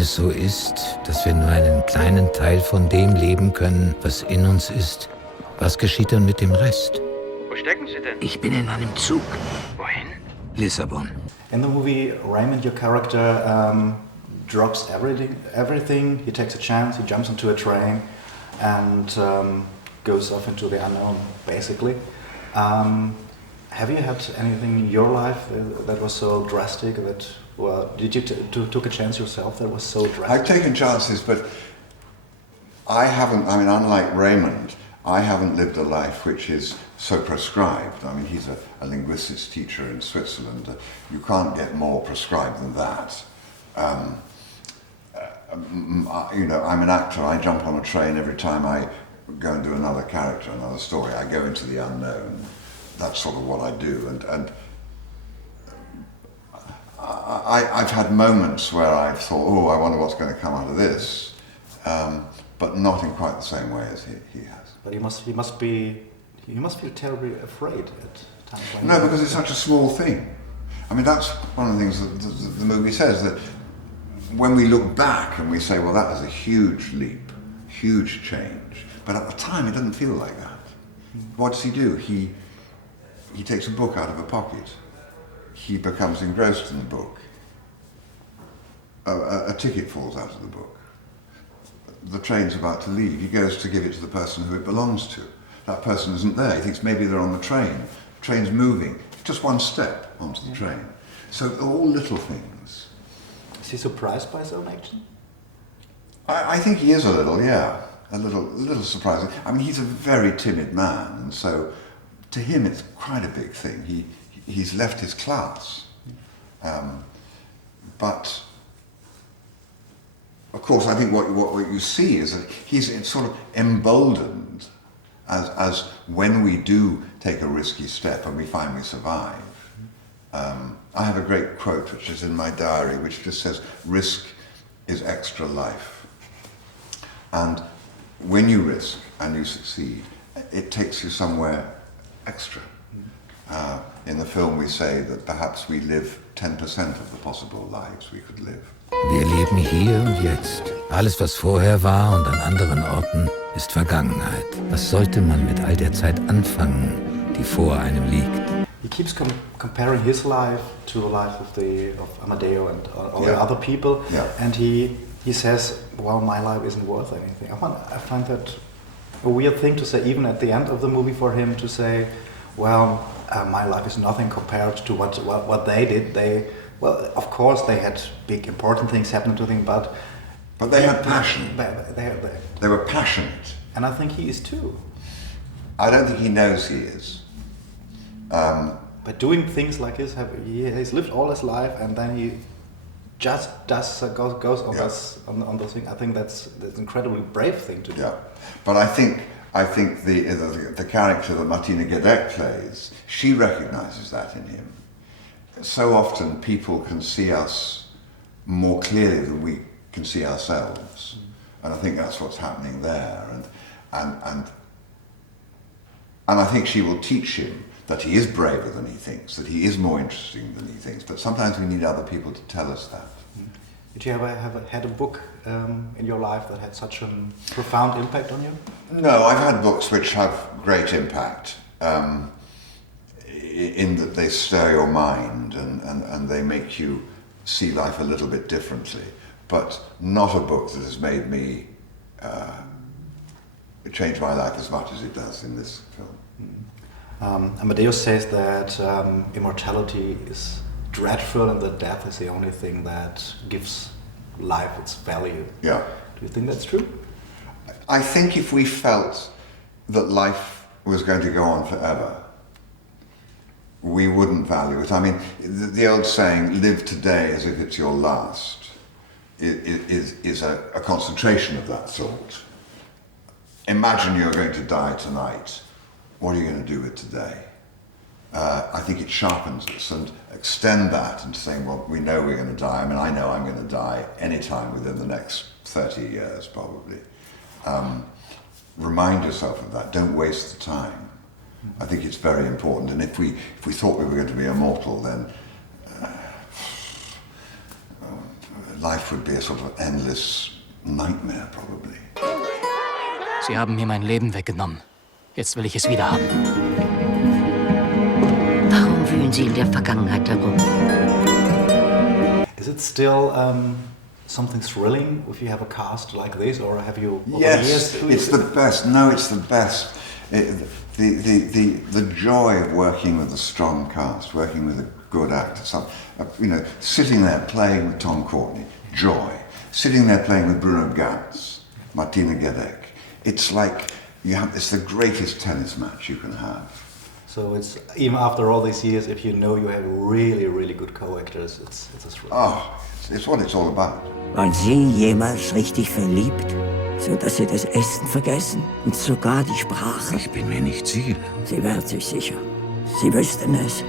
es so ist, dass wir nur einen kleinen Teil von dem leben können, was in uns ist, was geschieht dann mit dem Rest? Wo stecken Sie denn? Ich bin in einem Zug. Wohin? Lissabon. In the movie, Raymond, your character, drops everything. He takes a chance, he jumps into a train and goes off into the unknown, basically. Have you had anything in your life that was so drastic that, well, did you took a chance yourself that was so drastic? I've taken chances, but I haven't, I mean, unlike Raymond, I haven't lived a life which is so prescribed. I mean, he's a linguistics teacher in Switzerland. You can't get more prescribed than that. You know, I'm an actor. I jump on a train every time I go and do another character, another story. I go into the unknown. That's sort of what I do. And I've had moments where I've thought, oh, I wonder what's going to come out of this, but not in quite the same way as he has. But you must feel terribly afraid at times. No, because it's such a small thing. I mean, that's one of the things that the movie says, that when we look back and we say, well, that was a huge leap, huge change, but at the time it doesn't feel like that. What does he do? He takes a book out of a pocket. He becomes engrossed in the book. A ticket falls out of the book. The train's about to leave. He goes to give it to the person who it belongs to. That person isn't there. He thinks maybe they're on the train. The train's moving. Just one step onto the train. So all little things. Is he surprised by his own action? I think he is a little, yeah. A little surprising. I mean, he's a very timid man, and so to him it's quite a big thing. He's left his class. But of course, I think what you see is that he's sort of emboldened as when we do take a risky step and we finally survive. I have a great quote which is in my diary, which just says, "Risk is extra life." And when you risk and you succeed, it takes you somewhere extra. In the film we say that perhaps we live 10% of the possible lives we could live. Wir leben hier und jetzt. Alles, was vorher war und an anderen Orten, ist Vergangenheit. Was sollte man mit all der Zeit anfangen, die vor einem liegt? He keeps comparing his life to the life of Amadeo and all the other people, and he says, well, my life isn't worth anything. I find that a weird thing to say, even at the end of the movie, for him to say, well, my life is nothing compared to what they did. Well, of course, they had big, important things happen to them, but they had passion. They were passionate. And I think he is too. I don't think he knows he is. But doing things like this, he's lived all his life, and then he just goes on those things. I think that's an incredibly brave thing to do. Yeah, but I think the character that Martina Gedeck plays, she recognises that in him. So often people can see us more clearly than we can see ourselves, and I think that's what's happening there. And I think she will teach him that he is braver than he thinks, that he is more interesting than he thinks. But sometimes we need other people to tell us that. Did you ever had a book in your life that had such a profound impact on you? No, I've had books which have great impact, in that they stir your mind and they make you see life a little bit differently, but not a book that has made me change my life as much as it does in this film. Amadeus says that immortality is dreadful and that death is the only thing that gives life its value. Yeah. Do you think that's true? I think if we felt that life was going to go on forever, we wouldn't value it. I mean, the old saying, live today as if it's your last, is a concentration of that thought. Imagine you're going to die tonight. What are you going to do with today? I think it sharpens us, and extend that into saying, well, we know we're going to die. I mean, I know I'm going to die anytime within the next 30 years, probably. Remind yourself of that. Don't waste the time. I think it's very important. And if we thought we were going to be immortal, then life would be a sort of endless nightmare, probably. Sie haben mir mein Leben weggenommen. Jetzt will ich es wieder haben. Warum wühlen Sie in der Vergangenheit herum? Is it still something thrilling if you have a cast like this, or have you? Yes, it's the best. No, it's the best. The joy of working with a strong cast, working with a good actor. Sitting there playing with Tom Courtenay, joy. Sitting there playing with Bruno Ganz, Martina Gedeck. It's like it's the greatest tennis match you can have. So it's even after all these years, if you know you have really, really good co-actors, it's a thrill. Oh, it's what it's all about. Waren Sie jemals richtig verliebt? So dass Sie das Essen vergessen und sogar die Sprache? Ich bin mir nicht sicher. Sie wären sich sicher. Sie wüssten es.